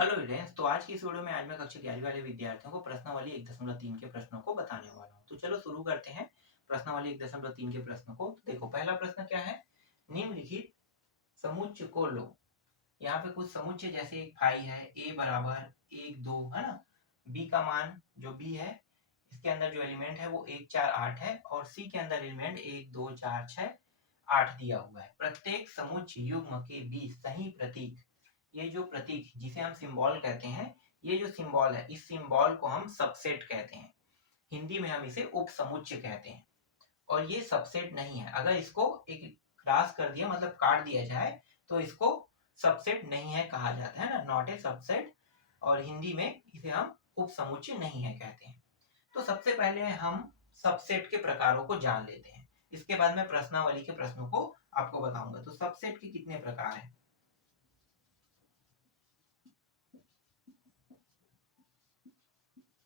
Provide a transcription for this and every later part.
Hello students, तो आज की इस वीडियो में आज मैं कक्षा 11वीं वाले विद्यार्थियों को प्रश्नावली 1.3 के प्रश्नों को बताने वाला हूँ। तो चलो शुरू करते हैं प्रश्नावली 1.3 के प्रश्नों को। तो देखो, पहला प्रश्न क्या है? निम्नलिखित समुच्चय को लो। यहाँ पे कुछ समुच्चय जैसे एक फाई है, ए बराबर 1 2, है ना। बी का मान जो बी है, इसके अंदर जो एलिमेंट है वो 1 4 8 है, और सी के अंदर एलिमेंट 1 2 4 6 8 दिया हुआ है। प्रत्येक समुच्चय युग्म के बीच सही प्रतीक, ये जो प्रतीक जिसे हम सिंबल कहते हैं, ये जो सिंबल है, इस सिंबल को हम सबसेट कहते हैं। हिंदी में हम इसे उप समुच्चय कहते हैं। और ये सबसेट नहीं है। अगर इसको एक क्रॉस कर दिया, मतलब काट दिया जाए, तो इसको सबसेट नहीं है कहा जाता है ना, नॉट ए सबसेट। और हिंदी में इसे हम उप समुच्चय नहीं है कहते हैं। तो सबसे पहले हम सबसेट के प्रकारों को जान लेते हैं। इसके बाद मैं प्रश्नावली के प्रश्नों को आपको बताऊंगा। तो सबसेट के कितने प्रकार हैं?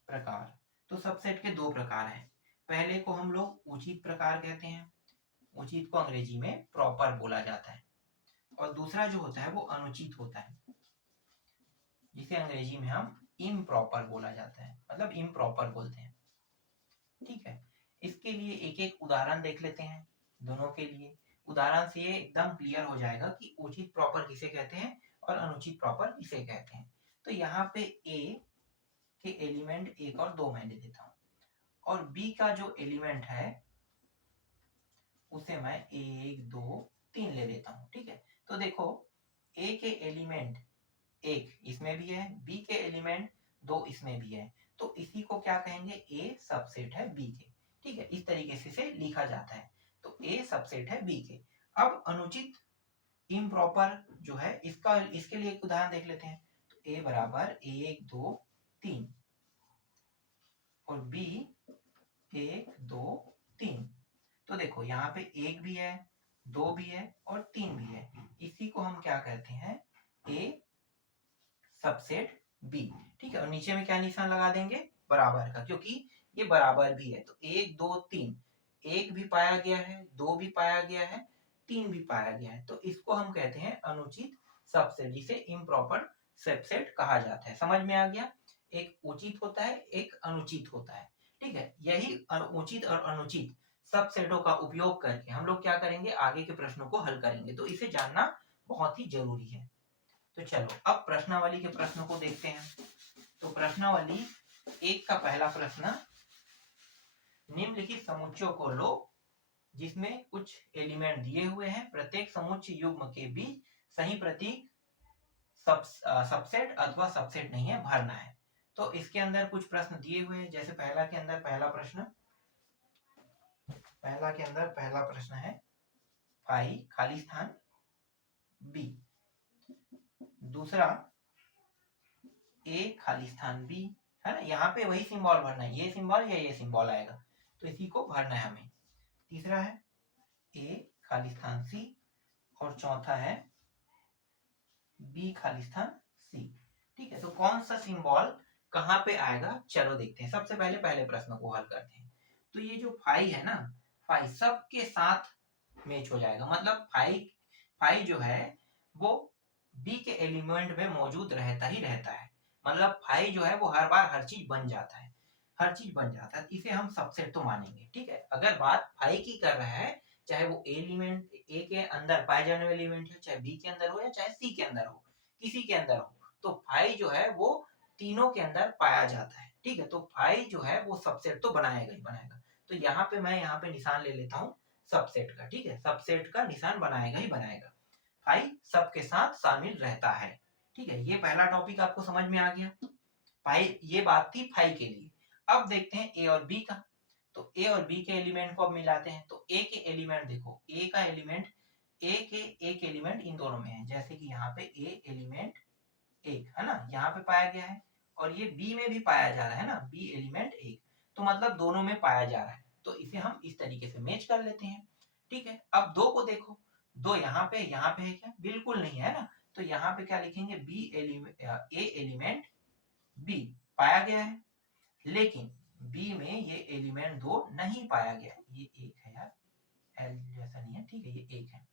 प्रकार, तो सबसेट के दो प्रकार हैं। पहले को हम लोग उचित प्रकार कहते हैं। उचित को अंग्रेजी में प्रॉपर बोला जाता है। और दूसरा जो होता है वो अनुचित होता है, जिसे अंग्रेजी में हम इम्प्रॉपर बोला जाता है, मतलब इम्प्रॉपर बोलते हैं। ठीक है, इसके लिए एक एक उदाहरण देख लेते हैं दोनों के लिए। उदाहरण से ये एकदम क्लियर हो जाएगा कि उचित प्रॉपर किसे कहते हैं और अनुचित प्रॉपर किसे कहते हैं। तो यहाँ पे ए के एलिमेंट 1 और 2 मैं दे देता हूँ, और बी का जो एलिमेंट है उसे मैं 1 2 3 ले देता हूँ। ठीक है, तो देखो, ए के एलिमेंट 1 इसमें भी है, बी के एलिमेंट 2 इसमें भी है, तो इसी को क्या कहेंगे? ए सबसेट है बी के। ठीक है, इस तरीके से इसे लिखा जाता है। तो ए सबसेट है बी के। अब अनुचित इम्प्रॉपर जो है, इसका इसके लिए एक उदाहरण देख लेते हैं। तो ए बराबर 1 2 3 और बी 1 2 3। तो देखो, यहाँ पे 1 भी है, 2 भी है और 3 भी है। इसी को हम क्या कहते हैं? ए सबसेट बी। ठीक है, और नीचे में क्या निशान लगा देंगे? बराबर का, क्योंकि ये बराबर भी है। तो 1 2 3, 1 भी पाया गया है, 2 भी पाया गया है, 3 भी पाया गया है, तो इसको हम कहते हैं अनुचित सबसेट, जिसे इम्प्रॉपर सबसेट कहा जाता है। समझ में आ गया? एक उचित होता है, एक अनुचित होता है। ठीक है, यही उचित और अनुचित सबसेटों का उपयोग करके हम लोग क्या करेंगे? आगे के प्रश्नों को हल करेंगे। तो इसे जानना बहुत ही जरूरी है। तो चलो अब प्रश्नावली के प्रश्नों को देखते हैं। तो प्रश्नावली 1 का पहला प्रश्न, निम्नलिखित समुच्चयों को लो जिसमें कुछ एलिमेंट दिए हुए हैं। प्रत्येक समुच्चय युग्म के बीच सही प्रतीक सबसेट अथवा सबसेट नहीं है भरना है। तो इसके अंदर कुछ प्रश्न दिए हुए हैं। जैसे पहला के अंदर पहला प्रश्न, पहला प्रश्न है फाई खाली स्थान बी। दूसरा ए खाली स्थान बी, है ना। यहाँ पे वही सिंबल भरना है, ये सिंबल या ये सिंबल आएगा, तो इसी को भरना है हमें। तीसरा है ए खाली स्थान सी, और चौथा है बी खाली स्थान सी। ठीक है, तो कौन सा सिंबल कहाँ पे आएगा, चलो देखते हैं। सबसे पहले पहले प्रश्न को हल करते हैं। तो ये जो फाई है ना, फाई सबके साथ मैच हो जाएगा। मतलब फाई फाई जो है वो बी के एलिमेंट में मौजूद रहता ही रहता है। मतलब फाई जो है वो हर बार हर चीज बन जाता है, हर चीज बन जाता है। इसे हम सबसेट तो मानेंगे। ठीक है, अगर बात फाई की कर रहा है, चाहे वो एलिमेंट ए के अंदर पाए जाने वाले एलिमेंट है, चाहे बी के अंदर हो या चाहे सी के अंदर हो, किसी के अंदर हो, तो फाई जो है वो तीनों के अंदर पाया जाता है। ठीक है, तो फाई जो है वो सबसेट तो बनाएगा ही बनाएगा। तो यहाँ पे मैं यहाँ पे निशान ले लेता हूँ सबसेट का। ठीक है, सबसेट का निशान बनाएगा ही बनाएगा। फाई सबके साथ शामिल रहता है। ठीक है, ये पहला टॉपिक आपको समझ में आ गया। फाई, ये बात थी फाई के लिए। अब देखते हैं ए और बी का। तो ए और बी के एलिमेंट को अब मिलाते हैं। तो ए के एलिमेंट देखो, ए का एलिमेंट, ए के एक एलिमेंट इन दोनों में है। जैसे कि यहाँ पे ए एलिमेंट 1 है ना, यहाँ पे पाया गया है, और ये बी में भी पाया जा रहा है ना, बी एलिमेंट 1। तो मतलब दोनों में पाया जा रहा है, तो इसे हम इस तरीके से मैच कर लेते हैं। ठीक है, अब 2 को देखो, 2 यहाँ पे है क्या? बिल्कुल नहीं है ना। तो यहाँ पे क्या लिखेंगे? बी एलिमेंट, ए एलिमेंट बी पाया गया है, लेकिन बी में ये एलिमेंट 2 नहीं पाया गया। ये 1 है यार, एल जैसा नहीं है। ठीक है, ये 1 है।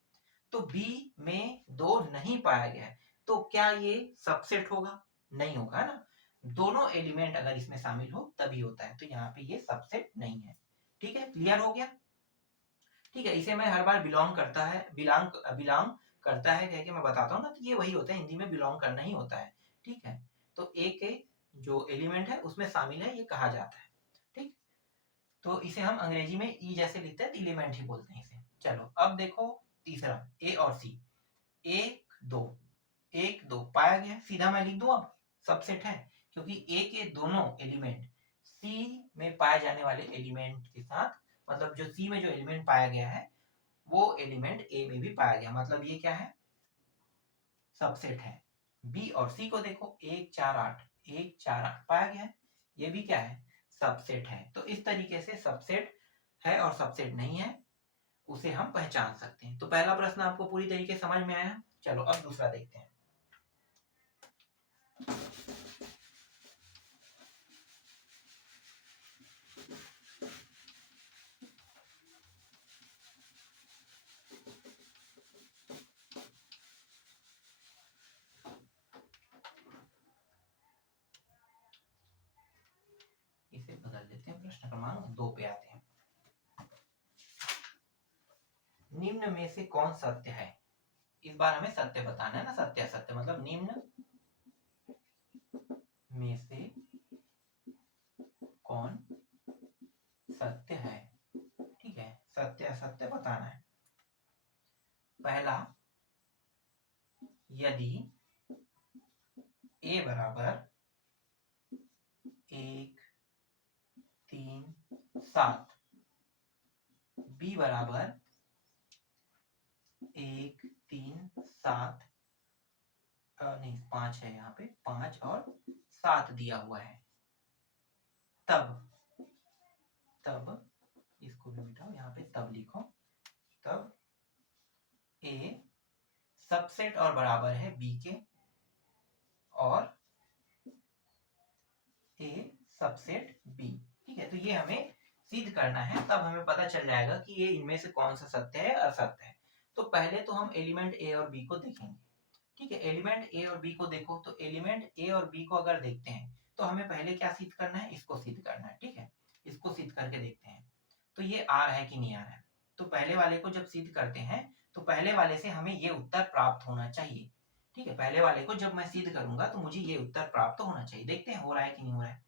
तो बी में 2 नहीं पाया गया है, तो क्या ये सबसेट होगा? नहीं होगा ना, दोनों एलिमेंट अगर इसमें शामिल हो तभी होता है, तो यहाँ पे ये सबसेट नहीं है। ठीक है, क्लियर हो गया। ठीक है, इसे मैं हर बार बिलोंग करता है, बिलोंग करता है कह के मैं बताता हूँ ना, तो ये वही होता है, हिंदी में बिलोंग करना ही होता है। ठीक है, तो ए के जो एलिमेंट है उसमें शामिल है, ये कहा जाता है। ठीक, तो इसे हम अंग्रेजी में ई जैसे लिखते हैं, एलिमेंट ही बोलते हैं इसे। चलो अब देखो तीसरा, ए और सी, एक दो, एक दो पाया गया, सीधा मैं लिख दूं अब सबसेट है, क्योंकि ए के दोनों एलिमेंट सी में पाए जाने वाले एलिमेंट के साथ, मतलब जो सी में जो एलिमेंट पाया गया है वो एलिमेंट ए में भी पाया गया, मतलब ये क्या है, सबसेट है। बी और सी को देखो, 1 4 8, 1 4 8 पाया गया है, ये भी क्या है, सबसेट है। तो इस तरीके से सबसेट है और सबसेट नहीं है उसे हम पहचान सकते हैं। तो पहला प्रश्न आपको पूरी तरीके समझ में आया। चलो अब दूसरा देखते हैं। इसे बदल देते हैं, प्रश्न क्रमांक 2 पे आते हैं। निम्न में से कौन सत्य है, इस बार हमें सत्य बताना है ना, सत्य असत्य मतलब निम्न में से कौन सत्य है। ठीक है, सत्य असत्य बताना है। पहला, यदि ए बराबर 1 3 7, बी बराबर 1 3 7, नहीं 5 है, यहाँ पे 5 और 7 दिया हुआ है, तब इसको भी मिटाओ, यहाँ पे तब लिखो, तब ए सबसेट और बराबर है बी के, और ए सबसेट बी। ठीक है, तो ये हमें सिद्ध करना है, तब हमें पता चल जाएगा कि ये इनमें से कौन सा सत्य है असत्य है। तो पहले तो हम एलिमेंट ए और बी को देखेंगे। ठीक है, एलिमेंट ए और बी को देखो, तो एलिमेंट ए और बी को अगर देखते हैं तो हमें पहले क्या सिद्ध करना है, इसको सिद्ध करना है। ठीक है, इसको सिद्ध करके देखते हैं तो ये आ रहा है कि नहीं आ रहा है। तो पहले वाले को जब सिद्ध करते हैं तो पहले वाले से हमें ये उत्तर प्राप्त होना चाहिए। ठीक है, पहले वाले को जब मैं सिद्ध करूंगा तो मुझे ये उत्तर प्राप्त होना चाहिए। देखते हैं हो रहा है कि नहीं हो रहा है।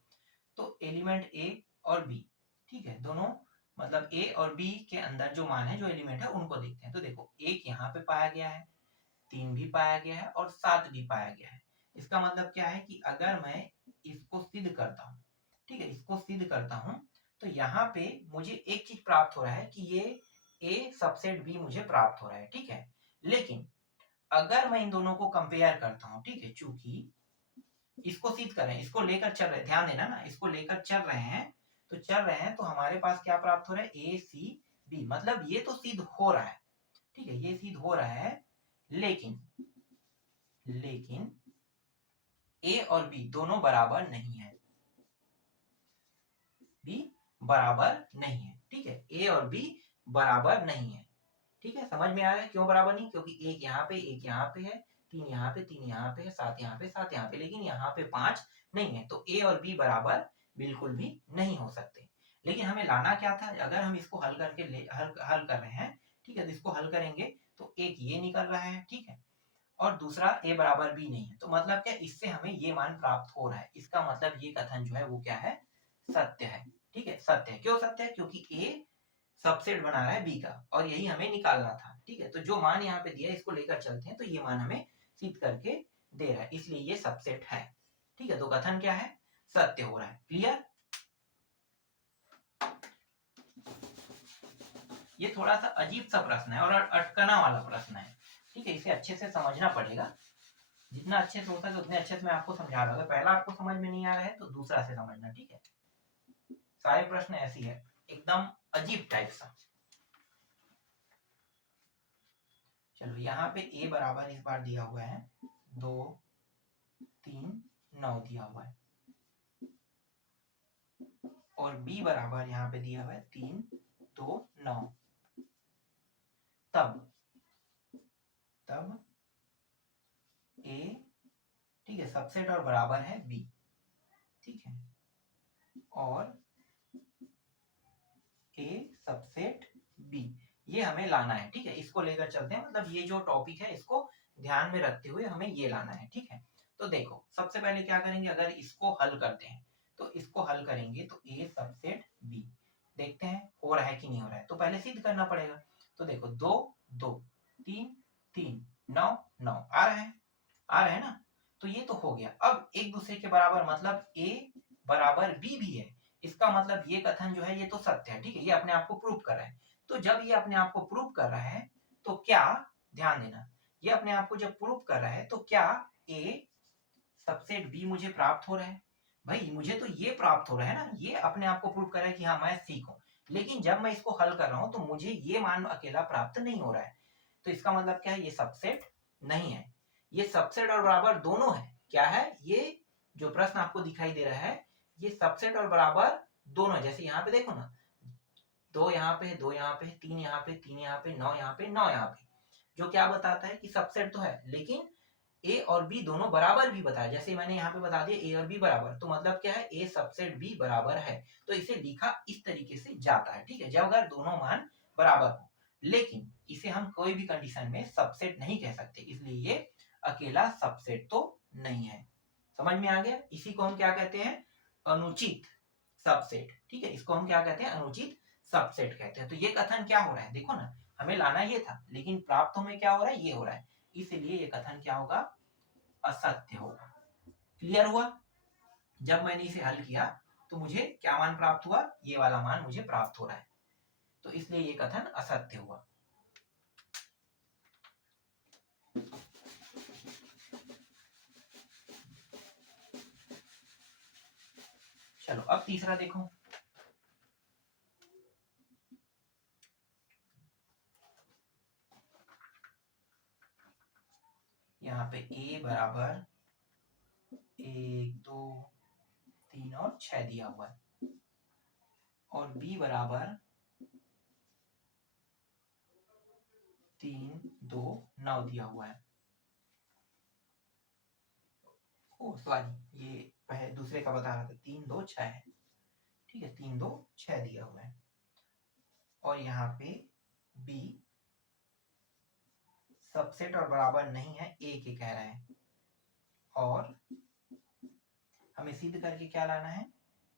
तो एलिमेंट ए और बी, ठीक है, दोनों मतलब ए और बी के अंदर जो मान है, जो एलिमेंट है, उनको देखते हैं। तो देखो 1 यहाँ पे पाया गया है, 3 भी पाया गया है और 7 भी पाया गया है। इसका मतलब क्या है कि अगर मैं इसको सिद्ध करता हूँ, ठीक है, इसको सिद्ध करता हूँ, तो यहाँ पे मुझे एक चीज प्राप्त हो रहा है कि ये ए सबसेट बी मुझे प्राप्त हो रहा है। ठीक है, लेकिन अगर मैं इन दोनों को कंपेयर करता हूँ, ठीक है, चूंकि इसको सिद्ध कर रहे हैं, इसको लेकर चल रहे हैं, ध्यान देना ना, इसको लेकर चल रहे हैं, तो चल रहे हैं तो हमारे पास क्या प्राप्त हो रहा है, ए सी बी, मतलब ये तो सिद्ध हो रहा है। ठीक है, ये सिद्ध हो रहा है, लेकिन ए और बी दोनों बराबर नहीं है, बी बराबर नहीं है। ठीक है, ए और बी बराबर नहीं है। ठीक है, समझ में आ रहा है क्यों बराबर नहीं, क्योंकि एक यहाँ पे, एक यहाँ पे है, 3 यहाँ पे, 3 यहाँ पे है, 7 यहाँ पे, 7 यहाँ पे, लेकिन यहाँ पे 5 नहीं है। तो ए और बी बराबर बिल्कुल भी नहीं हो सकते। लेकिन हमें लाना क्या था, अगर हम इसको हल करके हल कर रहे हैं, ठीक है, तो इसको हल करेंगे तो एक ये निकल रहा है, ठीक है, और दूसरा ए बराबर बी नहीं है। तो मतलब क्या, इससे हमें ये मान प्राप्त हो रहा है। इसका मतलब ये कथन जो है वो क्या है, सत्य है। ठीक है, सत्य है। क्यों सत्य है, क्योंकि ए सबसेट बना रहा है बी का, और यही हमें निकालना था। ठीक है, तो जो मान यहाँ पे दिया है इसको लेकर चलते हैं, तो ये मान हमें सिद्ध करके दे रहा है, इसलिए ये सबसेट है। ठीक है, तो कथन क्या है, सत्य हो रहा है। क्लियर। ये थोड़ा सा अजीब सा प्रश्न है और अटकना वाला प्रश्न है। ठीक है, इसे अच्छे से समझना पड़ेगा, जितना अच्छे से हो सके उतने अच्छे से मैं आपको समझा रहा हूँ। पहला आपको समझ में नहीं आ रहा है तो दूसरा से समझना। ठीक है, सारे प्रश्न ऐसी है, एकदम अजीब टाइप सा। चलो यहाँ पे ए बराबर इस बार दिया हुआ है 2 3 9 दिया हुआ है, और बी बराबर यहाँ पे दिया हुआ है 3 2 9। तब ए, ठीक है, है, सबसेट और बराबर है बी, ठीक है, और ए सबसेट बी, ये हमें लाना है, ठीक है। इसको लेकर चलते हैं, मतलब ये जो टॉपिक है इसको ध्यान में रखते हुए हमें ये लाना है, ठीक है। तो देखो सबसे पहले क्या करेंगे, अगर इसको हल करते हैं तो इसको हल करेंगे तो ए सबसेट बी, देखते हैं हो रहा है कि नहीं हो रहा है। तो पहले सिद्ध करना पड़ेगा। तो देखो 2 2 3 3 9 9 आ रहा है ना। तो ये तो हो गया। अब एक दूसरे के बराबर मतलब ए बराबर बी भी है, इसका मतलब ये कथन जो है ये तो सत्य है, ठीक है, ये अपने आप को प्रूव कर रहा है। तो जब ये अपने आप को प्रूव कर रहा है तो क्या, ध्यान देना, ये अपने आप को जब प्रूव कर रहा है तो क्या ए सबसेट बी मुझे प्राप्त हो रहा है। भाई मुझे तो ये प्राप्त हो रहा है ना, ये अपने आप को प्रूव कर रहा है कि हाँ मैं ठीक हूं। लेकिन जब मैं इसको हल कर रहा हूं तो मुझे ये मान अकेला प्राप्त नहीं हो रहा है। तो इसका मतलब क्या है, ये सबसेट नहीं है। ये सबसेट और बराबर दोनों है। क्या है ये जो प्रश्न आपको दिखाई दे रहा है, ये सबसेट और बराबर दोनों है। जैसे यहाँ पे देखो ना, 2 यहाँ पे, 2 यहाँ पे, 3 यहाँ पे, 3 यहाँ पे, 9 यहाँ पे, 9 यहाँ पे, जो क्या बताता है कि सबसेट तो है, लेकिन ए और बी दोनों बराबर भी बताया। जैसे मैंने यहाँ पे बता दिया ए और बी बराबर, तो मतलब क्या है, ए सबसेट बी बराबर है। तो इसे लिखा इस तरीके से जाता है, ठीक है, जब अगर दोनों मान बराबर हो। लेकिन इसे हम कोई भी कंडीशन में सबसेट नहीं कह सकते, इसलिए ये अकेला सबसेट तो नहीं है। समझ में आ गया। इसी को हम क्या कहते हैं, अनुचित सबसेट, ठीक है, इसको हम क्या कहते हैं, अनुचित सबसेट कहते हैं। तो ये कथन क्या हो रहा है, देखो ना, हमें लाना ये था लेकिन प्राप्त हमें क्या हो रहा है, ये हो रहा है, इसलिए ये कथन क्या होगा, असत्य होगा। क्लियर हुआ। जब मैंने इसे हल किया तो मुझे क्या मान प्राप्त हुआ, ये वाला मान मुझे प्राप्त हो रहा है, तो इसलिए ये कथन असत्य हुआ। चलो अब तीसरा देखो। यहाँ पे a बराबर 1 2 3 और 6 दिया हुआ है, और b बराबर 3 2 9 दिया हुआ है। ओ सॉरी, ये पहले दूसरे का बता रहा था, 3 2 6 है, ठीक है, 3 2 6 दिया हुआ है। और यहाँ पे b सबसेट और बराबर नहीं है, ए के कह रहा है, और हमें सिद्ध करके क्या लाना है,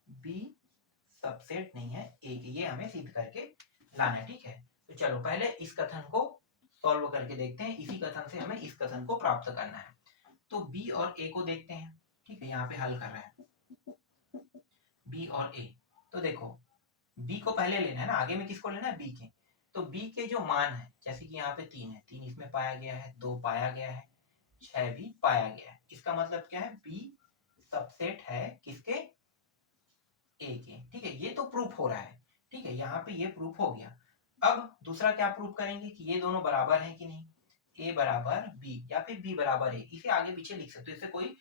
बी सबसेट नहीं है ए के, ये हमें सिद्ध करके लाना है, ठीक है। तो चलो पहले इस कथन को सॉल्व करके देखते हैं, इसी कथन से हमें इस कथन को प्राप्त करना है। तो बी और ए को देखते हैं, ठीक है, यहाँ पे हल कर रहे हैं बी और ए। तो देखो बी को पहले लेना है ना, आगे में किसको लेना है, बी के। तो बी के जो मान है, जैसे कि यहाँ पे 3 है, 3 इसमें पाया गया है, 2 पाया गया है, 6 भी पाया गया है। इसका मतलब क्या है, बी सबसेट है किसके, ए के, ठीक है, ये तो प्रूफ हो रहा है, ठीक है, यहाँ पे ये प्रूफ हो गया। अब दूसरा क्या प्रूफ करेंगे कि ये दोनों बराबर हैं कि नहीं, ए बराबर बी या फिर बी बराबर ए, इसे आगे पीछे लिख सकते हो, इससे कोई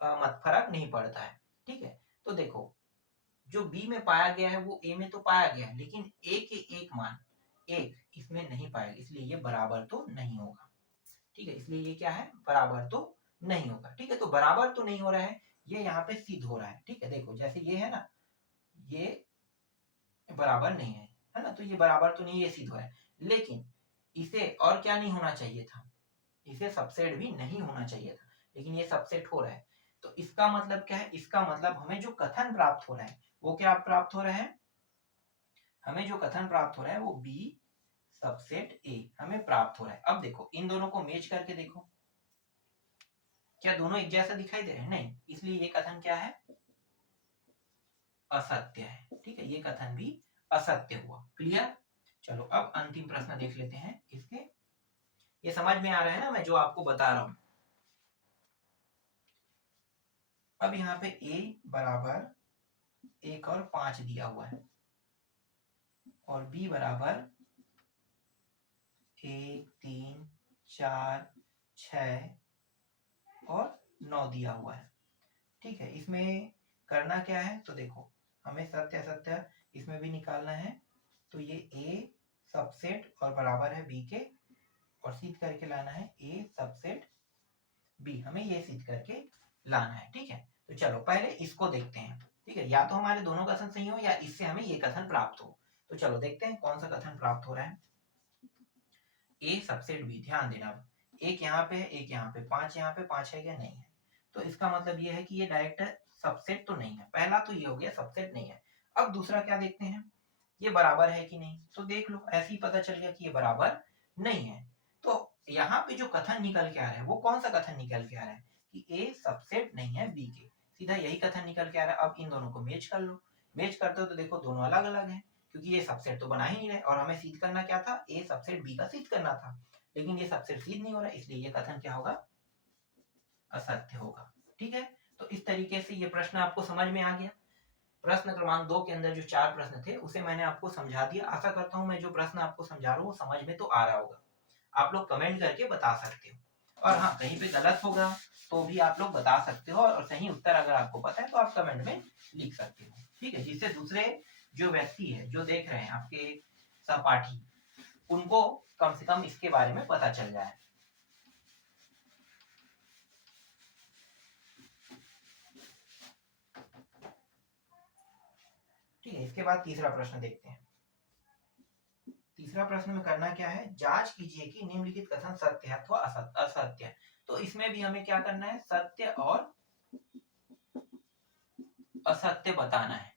मत फर्क नहीं पड़ता है, ठीक है। तो देखो जो बी में पाया गया है वो ए में तो पाया गया है, लेकिन ए के एक मान एक इसमें नहीं पाया, इसलिए ये बराबर तो नहीं होगा, ठीक है, इसलिए ये क्या है, बराबर तो नहीं होगा, ठीक है। तो बराबर तो नहीं हो रहा है, ये यहाँ पे सिद्ध हो रहा है, ठीक है। देखो जैसे ये है ना, ये बराबर नहीं है ना, तो ये बराबर तो नहीं, ये सिद्ध हो रहा है। लेकिन इसे और क्या नहीं होना चाहिए था, इसे सबसेट भी नहीं होना चाहिए था, लेकिन ये सबसेट हो रहा है। तो इसका मतलब क्या है, इसका मतलब हमें जो कथन प्राप्त हो रहा है वो क्या प्राप्त हो रहा है, हमें जो कथन प्राप्त हो रहा है वो बी सबसेट ए हमें प्राप्त हो रहा है। अब देखो इन दोनों को मैच करके देखो, क्या दोनों एक जैसा दिखाई दे रहे हैं, नहीं, इसलिए ये कथन क्या है, असत्य है, ठीक है, ये कथन भी असत्य हुआ। क्लियर। चलो अब अंतिम प्रश्न देख लेते हैं इसके, ये समझ में आ रहा है ना मैं जो आपको बता रहा हूं। अब यहाँ पे a बराबर 1 और 5 दिया हुआ है, और b बराबर 1 3 4 6 और 9 दिया हुआ है, ठीक है। इसमें करना क्या है, तो देखो हमें सत्य असत्य इसमें भी निकालना है। तो ये a सबसेट और बराबर है b के, और सिद्ध करके लाना है a सबसेट b, हमें ये सिद्ध करके लाना है। ठीक है, तो चलो पहले इसको देखते हैं। ठीक है, या तो हमारे दोनों कथन सही हो या इससे हमें ये कथन प्राप्त हो। तो चलो देखते हैं कौन सा कथन प्राप्त हो रहा है। ए सबसेट बी, ध्यान देना, एक यहाँ पे है, एक यहाँ पे, 5 यहाँ पे, 5 है क्या? नहीं है। तो इसका मतलब ये है कि ये डायरेक्ट सबसेट तो नहीं है। पहला तो ये हो गया सबसेट नहीं है। अब दूसरा क्या देखते हैं, ये बराबर है कि नहीं। तो देख लो, ऐसे ही पता चल गया कि ये बराबर नहीं है। तो यहाँ पे जो कथन निकल के आ रहा है वो कौन सा कथन निकल के आ रहा है कि ए सबसेट नहीं है बी के, सीधा यही कथन निकल के आ रहा है। अब इन दोनों को मैच कर लो, मैच करते हो तो देखो दोनों अलग अलग हैं, क्योंकि ये सबसेट तो बना ही नहीं रहे, और हमें सिद्ध करना क्या था, ए सबसेट बी का सिद्ध करना था, लेकिन ये सबसेट सिद्ध नहीं हो रहा, इसलिए ये कथन क्या होगा, असत्य होगा। ठीक है, तो इस तरीके से ये प्रश्न आपको समझ में आ गया। प्रश्न क्रमांक 2 के अंदर जो 4 प्रश्न थे उसे मैंने आपको समझा दिया। आशा करता हूं मैं जो प्रश्न आपको समझा रहा हूँ वो समझ में तो आ रहा होगा। आप लोग कमेंट करके बता सकते हो, और हाँ कहीं पे गलत होगा तो भी आप लोग बता सकते हो, और सही उत्तर अगर आपको पता है तो आप कमेंट में लिख सकते हो। ठीक है, जिससे दूसरे जो व्यक्ति है, जो देख रहे हैं आपके सहपाठी, उनको कम से कम इसके बारे में पता चल जाए। ठीक है, इसके बाद तीसरा प्रश्न देखते हैं। तीसरा प्रश्न में करना क्या है, जांच कीजिए कि निम्नलिखित कथन सत्य है अथवा असत्य है। तो इसमें भी हमें क्या करना है, सत्य और असत्य बताना है।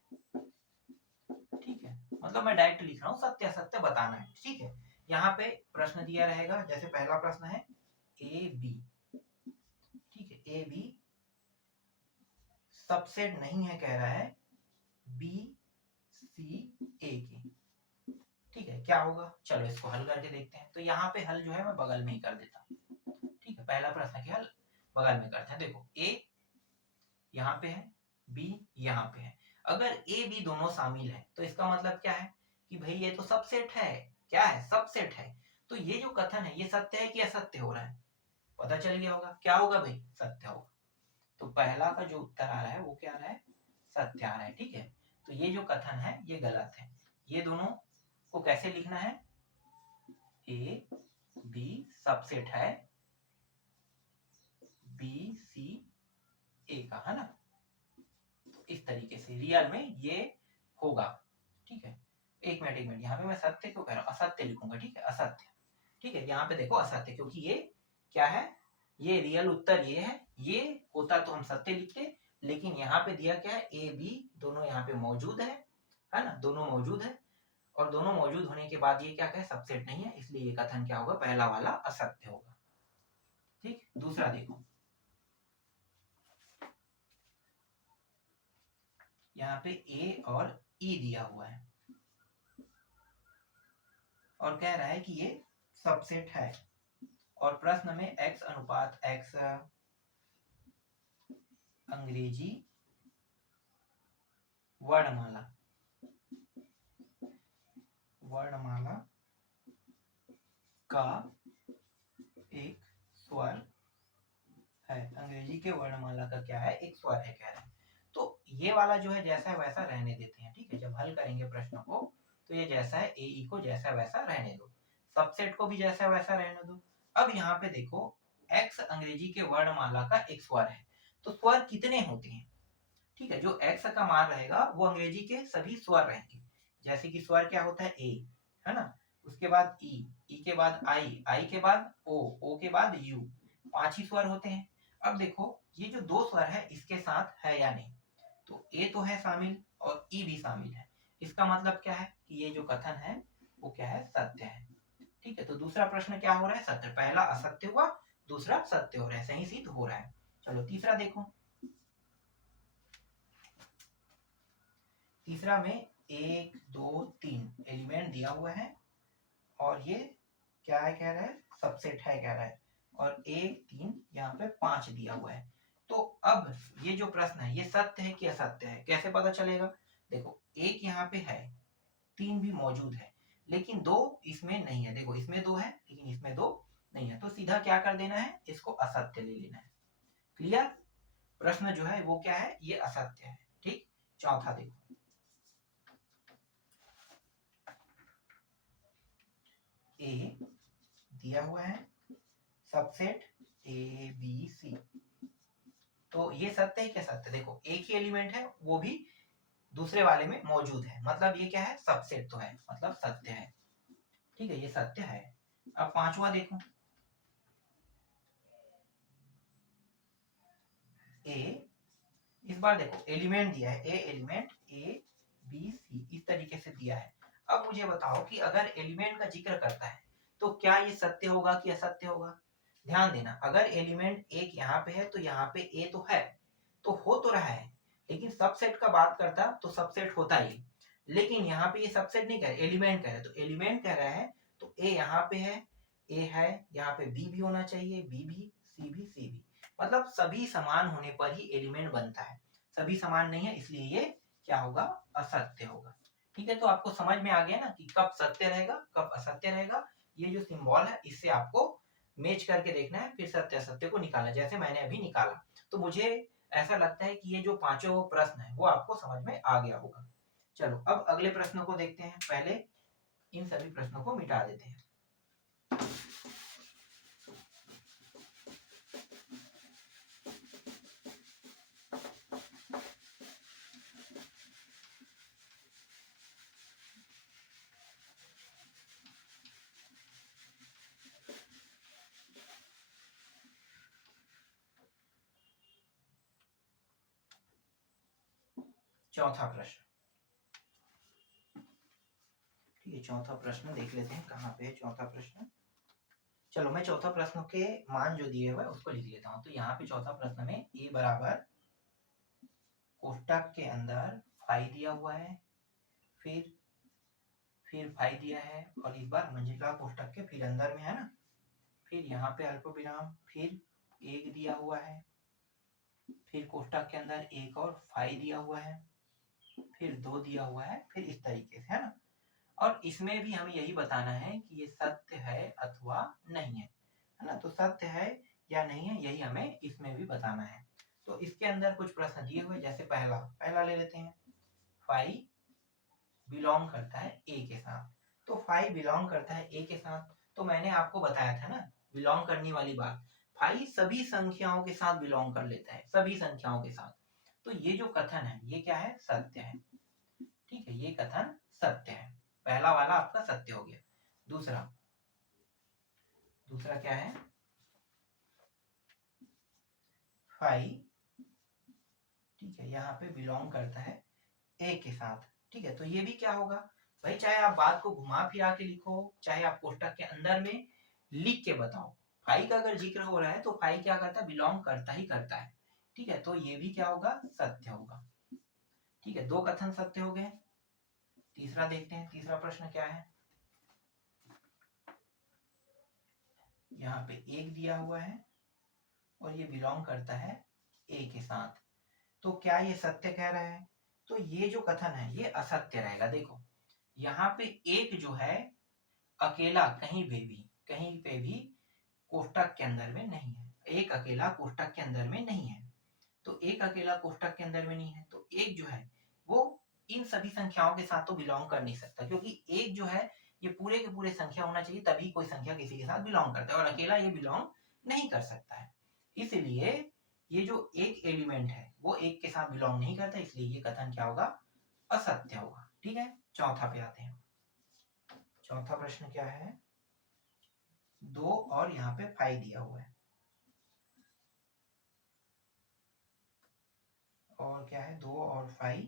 ठीक है, मतलब मैं डायरेक्ट लिख रहा हूँ, सत्य असत्य बताना है। ठीक है, यहाँ पे प्रश्न दिया रहेगा, जैसे पहला प्रश्न है ए बी। ठीक है, ए बी सबसेट नहीं है कह रहा है बी सी ए के। ठीक है, क्या होगा, चलो इसको हल करके देखते हैं। तो यहाँ पे हल जो है मैं बगल में ही कर देता हूँ। ठीक है, पहला प्रश्न के हल बगल में करते हैं। देखो ए यहाँ पे है, बी यहाँ पे है। अगर ए बी दोनों शामिल है तो इसका मतलब क्या है कि भाई ये तो सबसेट है। क्या है, सबसेट है। तो ये जो कथन है ये सत्य है कि असत्य हो रहा है, पता चल गया होगा। क्या होगा भाई, सत्य होगा। तो पहला का जो उत्तर आ रहा है वो क्या आ रहा है, सत्य आ रहा है। ठीक है, तो ये जो कथन है ये गलत है। ये दोनों को कैसे लिखना है, ए बी सबसेट है बी सी ए का, है ना। तो इस तरीके से रियल में ये होगा। ठीक है, एक मिनट, यहाँ पे मैं सत्य क्यों कह रहा हूँ, असत्य लिखूंगा। ठीक है, असत्य। ठीक है, यहाँ पे देखो असत्य, क्योंकि ये क्या है, ये रियल उत्तर ये है। ये होता तो हम सत्य लिखते, लेकिन यहाँ पे दिया क्या है, ए बी दोनों यहाँ पे मौजूद है ना, दोनों मौजूद है। और दोनों मौजूद होने के बाद ये क्या कहे, सबसेट नहीं है, इसलिए ये कथन क्या होगा, पहला वाला असत्य होगा। ठीक, दूसरा देखो, यहाँ पे ए और ई दिया हुआ है और कह रहा है कि ये सबसेट है, और प्रश्न में x अनुपात x अंग्रेजी वर्णमाला का एक स्वर है। अंग्रेजी के वर्णमाला का क्या है, एक स्वर है कह रहे हैं। तो ये वाला जो है जैसा है वैसा रहने देते हैं। ठीक है, जब हल करेंगे प्रश्न को तो ये जैसा है, ए ई को जैसा वैसा रहने दो, सबसेट को भी जैसा वैसा रहने दो। अब यहाँ पे देखो, x अंग्रेजी के वर्णमाला का एक स्वर है, तो स्वर कितने होते हैं। ठीक है, जो x का मान रहेगा वो अंग्रेजी के सभी स्वर रहेंगे। जैसे कि स्वर क्या होता है, ए, है ना, उसके बाद ई के बाद आई के बाद ओ के बाद यू, 5 ही स्वर होते हैं। अब देखो ये जो 2 स्वर है इसके साथ है या नहीं, तो ए तो है शामिल और ई भी शामिल है। इसका मतलब क्या है कि ये जो कथन है वो क्या है, सत्य है। ठीक है, तो दूसरा प्रश्न क्या हो रहा है, सत्य। पहला असत्य हुआ, दूसरा सत्य हो रहा है, सही सिद्ध हो रहा है। चलो तीसरा देखो, तीसरा में 1 2 3 एलिमेंट दिया हुआ है, और ये क्या है कह रहा है, सबसेट है कह रहा है, और 1 3 यहाँ पे 5 दिया हुआ है। तो अब ये जो प्रश्न है ये सत्य है कि असत्य है, कैसे पता चलेगा। देखो 1 यहाँ पे है, 3 भी मौजूद है, लेकिन 2 इसमें नहीं है। देखो इसमें 2 है लेकिन इसमें 2 नहीं है, तो सीधा क्या कर देना है, इसको असत्य ले लेना है। क्लियर, प्रश्न जो है वो क्या है, ये असत्य है। ठीक, चौथा देखो, ए दिया हुआ है, सबसेट ए बी सी, तो ये सत्य है क्या? सत्य। देखो एक ही एलिमेंट है, वो भी दूसरे वाले में मौजूद है, मतलब ये क्या है? सबसेट तो है, मतलब सत्य है। ठीक है, ये सत्य है। अब पांचवा देखो, ए, इस बार देखो एलिमेंट दिया है, ए एलिमेंट ए बी सी इस तरीके से दिया है। अब मुझे बताओ कि अगर एलिमेंट का जिक्र करता है तो क्या ये सत्य होगा कि असत्य होगा? ध्यान देना, अगर एलिमेंट एक यहाँ पे है तो यहाँ पे ए तो है, तो हो तो रहा है, लेकिन सबसेट का बात करता तो सबसेट होता ही। लेकिन यहाँ पे ये सबसेट नहीं कह रहे, एलिमेंट कह रहे, तो एलिमेंट कह रहा है तो ए यहाँ पे है, ए है, यहाँ पे बी भी होना चाहिए, बी भी, सी भी, सी भी, मतलब सभी समान होने पर ही एलिमेंट बनता है। सभी समान नहीं है, इसलिए ये क्या होगा? असत्य होगा। ठीक है, तो आपको समझ में आ गया ना कि कब सत्य रहेगा कब असत्य रहेगा। ये जो सिंबल है इससे आपको मैच करके देखना है, फिर सत्य असत्य को निकालना, जैसे मैंने अभी निकाला। तो मुझे ऐसा लगता है कि ये जो पांचों प्रश्न है वो आपको समझ में आ गया होगा। चलो अब अगले प्रश्नों को देखते हैं, पहले इन सभी प्रश्नों को मिटा देते हैं। चौथा प्रश्न, ठीक है, चौथा प्रश्न देख लेते हैं कहाँ पे है चौथा प्रश्न। चलो मैं चौथा प्रश्न के मान जो दिए हुए उसको लिख लेता हूँ। तो यहाँ पे चौथा प्रश्न में ए बराबर कोष्टक के अंदर फाई दिया हुआ है, फिर फाई दिया है, और इस बार मंजिला कोष्टक के फिर अंदर में है ना, फिर यहाँ पे अल्प विराम, फिर एक दिया हुआ है, फिर कोष्टक के अंदर एक और फाई दिया हुआ है, फिर दो दिया हुआ है, फिर इस तरीके से है ना। और इसमें भी हमें यही बताना है कि ये सत्य है अथवा नहीं है ना। तो सत्य है या नहीं है यही हमें इसमें भी बताना है। तो इसके अंदर कुछ प्रश्न दिए हुए, जैसे पहला पहला ले लेते हैं, फाई बिलोंग करता है ए के साथ। तो फाई बिलोंग करता है ए के साथ, तो मैंने आपको बताया था ना बिलोंग करने वाली बात, फाई सभी संख्याओं के साथ बिलोंग कर लेता है, सभी संख्याओं के साथ। तो ये जो कथन है ये क्या है? सत्य है। ठीक है, ये कथन सत्य है, पहला वाला आपका सत्य हो गया। दूसरा, दूसरा क्या है? फाई, ठीक है, यहाँ पे बिलोंग करता है ए के साथ। ठीक है, तो ये भी क्या होगा भाई, चाहे आप बात को घुमा फिरा के लिखो, चाहे आप कोष्टक के अंदर में लिख के बताओ, फाई का अगर जिक्र हो रहा है तो फाई क्या करता है? बिलोंग करता ही करता है। ठीक है, तो ये भी क्या होगा? सत्य होगा। ठीक है, दो कथन सत्य हो गए। तीसरा देखते हैं, तीसरा प्रश्न क्या है। यहाँ पे एक दिया हुआ है और ये बिलोंग करता है ए के साथ, तो क्या ये सत्य कह रहा है? तो ये जो कथन है ये असत्य रहेगा। देखो यहाँ पे एक जो है अकेला कहीं पे भी कोष्टक के अंदर में नहीं है, एक अकेला कोष्टक के अंदर में नहीं है। तो एक अकेला कोष्टक के अंदर में नहीं है, तो एक जो है वो इन सभी संख्याओं के साथ तो बिलोंग कर नहीं सकता, क्योंकि एक जो है ये पूरे के पूरे संख्या होना चाहिए, तभी कोई संख्या किसी के साथ बिलोंग करता है, और अकेला ये बिलोंग नहीं कर सकता है। इसलिए ये जो एक एलिमेंट है वो एक के साथ बिलोंग नहीं करता, इसलिए ये कथन क्या होगा? असत्य होगा। ठीक है, चौथा पे आते हैं। चौथा प्रश्न क्या है? दो और यहाँ पे फाई दिया हुआ है, और क्या है? दो और फाई,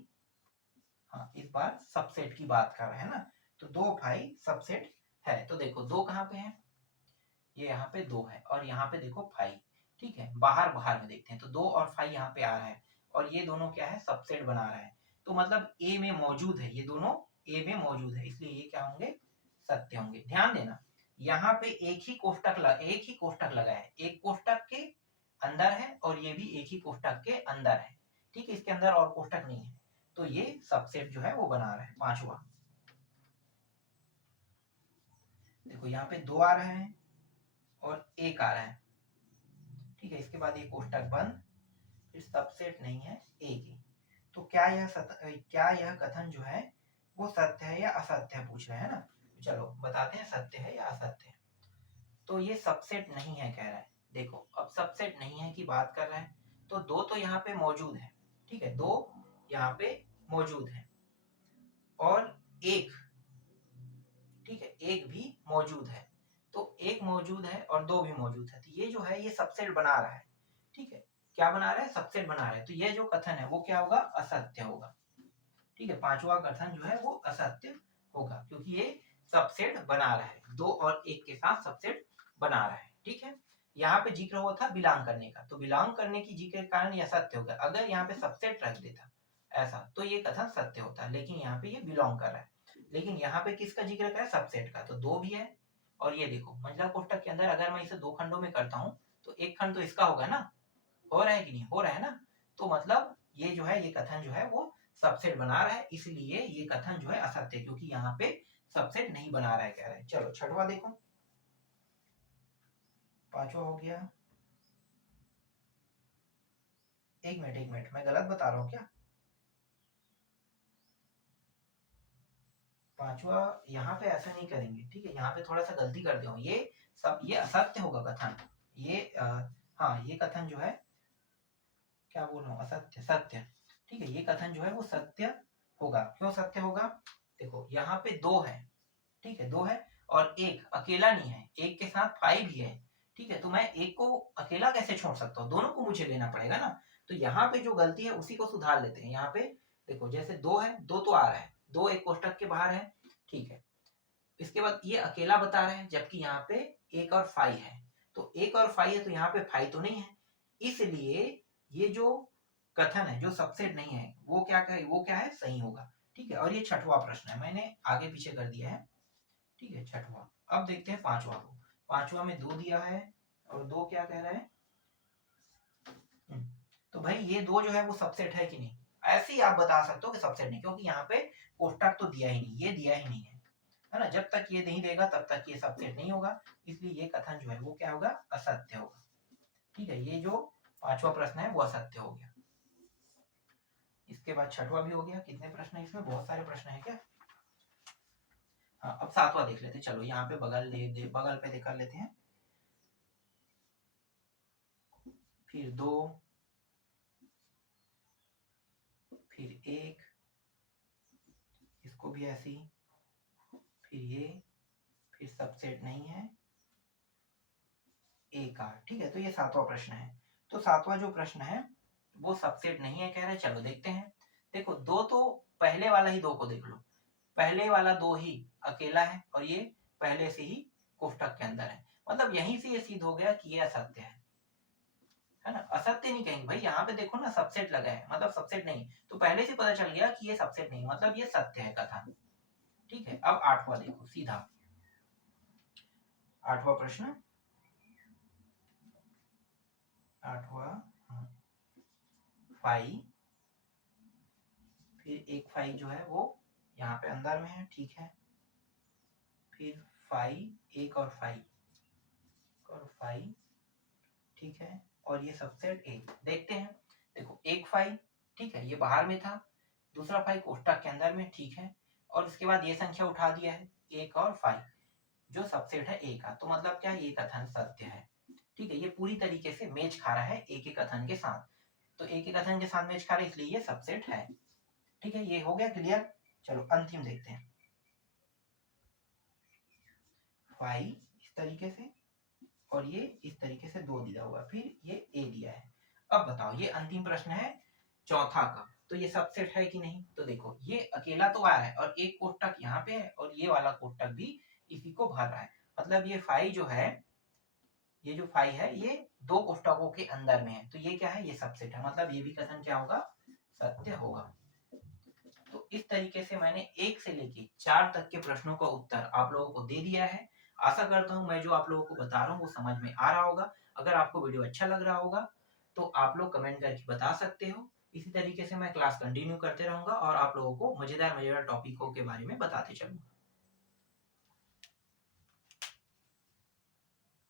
हाँ इस बार सबसेट की बात कर रहे हैं ना, तो दो फाई सबसेट है। तो देखो दो कहाँ पे है? ये यहाँ पे दो है, और यहाँ पे देखो फाई। ठीक है, बाहर बाहर में देखते हैं, तो दो और फाई यहाँ पे आ रहा है, और ये दोनों क्या है? सबसेट बना रहा है। तो मतलब ए में मौजूद है, ये दोनों ए में मौजूद है, इसलिए ये क्या होंगे? सत्य होंगे। ध्यान देना, यहाँ पे एक ही कोष्टक लगा है, एक कोष्टक के अंदर है और ये भी एक ही कोष्टक के अंदर है। ठीक है, इसके अंदर और कोष्टक नहीं है, तो ये सबसेट जो है वो बना रहा है। पांचवा देखो, यहाँ पे दो आ रहे हैं और एक आ रहा है। ठीक है, इसके बाद ये कोष्टक बंद, फिर सबसेट नहीं है एक ही। तो क्या यह कथन जो है वो सत्य है या असत्य है, पूछ रहे हैं ना। चलो बताते हैं सत्य है या असत्य है। तो ये सबसेट नहीं है कह रहा है। देखो अब सबसेट नहीं है की बात कर रहा है, तो दो तो यहाँ पे मौजूद है, ठीक है, दो यहाँ पे मौजूद है और एक, ठीक है, एक भी मौजूद है। तो एक मौजूद है और दो भी मौजूद है, तो ये जो है ये सबसेट बना रहा है, ठीक है, क्या बना रहा है, सबसेट बना रहा है। तो ये जो कथन है वो क्या होगा, असत्य होगा, ठीक है, पांचवा कथन जो है वो असत्य होगा क्योंकि ये सबसेट बना रहा है, दो और एक के साथ सबसेट बना रहा है, ठीक है। यहाँ पे जिक्र हुआ था बिलोंग करने का, तो बिलोंग करने की जिक्र के कारण ये सत्य होगा। अगर यहाँ पे सबसेट रख देता ऐसा तो ये कथन सत्य होता, लेकिन यहाँ पे ये बिलोंग कर रहा है। लेकिन यहाँ पे किसका जिक्र कर, सबसेट का, तो दो भी है। और ये देखो मंझला कोष्ठक के अंदर अगर मैं इसे दो खंडों में करता हूँ तो एक खंड तो इसका होगा ना, हो रहा है कि नहीं, हो रहा है ना। तो मतलब ये जो है ये कथन जो है वो सबसेट बना रहा है, इसलिए ये कथन जो है असत्य है क्योंकि यहाँ पे सबसेट नहीं बना रहा है, कह रहा है। चलो छठवा देखो, पांचवा हो गया, एक मिनट मैं गलत बता रहा हूँ क्या, पांचवा यहाँ पे ऐसा नहीं करेंगे, ठीक है, यहाँ पे थोड़ा सा गलती कर दिया हूँ, ये सब ये असत्य होगा कथन, ये हाँ ये कथन जो है, क्या बोल रहा हूँ, असत्य, सत्य, ठीक है, ये कथन जो है वो सत्य होगा। क्यों सत्य होगा, देखो यहाँ पे दो है, ठीक है, दो है और एक अकेला नहीं है, एक के साथ फाइव भी है, ठीक है, तो मैं एक को अकेला कैसे छोड़ सकता हूँ, दोनों को मुझे लेना पड़ेगा ना। तो यहाँ पे जो गलती है उसी को सुधार लेते हैं। यहाँ पे देखो जैसे दो है, दो तो आ रहा है, दो एक कोष्टक के बाहर है, ठीक है, इसके बाद ये अकेला बता रहे हैं जबकि यहाँ पे एक और फाइव है, तो एक और फाइव है तो यहाँ पे फाइव तो नहीं है, इसलिए ये जो कथन है जो सबसेट नहीं है वो क्या कहे, वो क्या है, सही होगा, ठीक है। और ये छठवां प्रश्न है, मैंने आगे पीछे कर दिया है, ठीक है, छठवां। अब देखते हैं पांचवा को, पांचवा में दो दिया है और दो क्या कह रहा है, तो भाई ये दो जो है वो सबसेट है कि नहीं, ऐसे ही आप बता सकते हो कि सबसेट नहीं, क्योंकि यहाँ पे कोष्टक तो दिया ही नहीं, ये दिया ही नहीं है ना, जब तक ये नहीं देगा तब तक ये सबसेट नहीं होगा, इसलिए ये कथन जो है वो क्या होगा, असत्य होगा, ठीक है। ये जो पांचवा प्रश्न है वो असत्य हो गया। इसके बाद छठवा भी हो गया, कितने प्रश्न है इसमें, बहुत सारे प्रश्न है क्या। हाँ अब सातवां देख लेते हैं, चलो यहाँ पे बगल पे कर लेते हैं, फिर दो, फिर एक, इसको भी ऐसी, फिर ये, फिर सबसेट नहीं है, एक आर, ठीक है। तो ये सातवां प्रश्न है, तो सातवां जो प्रश्न है वो सबसेट नहीं है कह रहे हैं। चलो देखते हैं, देखो दो तो पहले वाला ही दो को देख लो, पहले वाला दो ही अकेला है और ये पहले से ही कोष्टक के अंदर है, मतलब यहीं से ये सिद्ध हो गया कि ये असत्य है ना। असत्य नहीं कहेंगे भाई, यहाँ पे देखो ना सबसेट लगा है, मतलब सबसेट नहीं, तो पहले से पता चल गया कि ये सबसेट नहीं, मतलब ये सत्य है कथन, ठीक है। अब आठवां देखो सीधा, आठवां प्रश्न, आठवां, फाइव, फिर एक फाइव जो है वो यहाँ पे अंदर में है, ठीक है, फिर फाइव, एक और फाइव, ठीक है, और ये सबसेट एक, देखते हैं, देखो एक फाइव, ठीक है, ये बाहर में था, दूसरा फाइव कोष्टक के अंदर में, ठीक है, और इसके बाद ये संख्या उठा दिया है, एक और फाइव, जो सबसेट है ए का, तो मतलब क्या, ये कथन सत्य है, ठीक है, ये पूरी तरीके से मेच खा रहा है एक एक कथन के साथ, तो एक एक कथन के साथ मेच खा रहा है, इसलिए ये सबसेट है, ठीक है। ये हो गया क्लियर। चलो अंतिम देखते हैं, फाइव इस तरीके से और ये इस तरीके से दो दिया हुआ, फिर ये ए दिया है। अब बताओ ये अंतिम प्रश्न है चौथा का, तो ये सबसेट है कि नहीं, तो देखो ये अकेला तो आया है और एक कोष्टक यहाँ पे है और ये वाला कोष्टक भी इसी को भर रहा है, मतलब ये फाइव जो है, ये जो फाइव है ये दो कोष्टकों के अंदर में है, तो ये क्या है, ये सबसेट है, मतलब ये भी कथन क्या होगा, सत्य होगा। तो इस तरीके से मैंने एक से लेके चार तक के प्रश्नों का उत्तर आप लोगों को दे दिया है। आशा करता हूँ मैं जो आप लोगों को बता रहा हूँ वो समझ में आ रहा होगा। अगर आपको वीडियो अच्छा लग रहा होगा तो आप लोग कमेंट करके बता सकते हो। इसी तरीके से मैं क्लास कंटिन्यू करते रहूंगा और आप लोगों को मजेदार मजेदार टॉपिकों के बारे में बताते चलूंगा।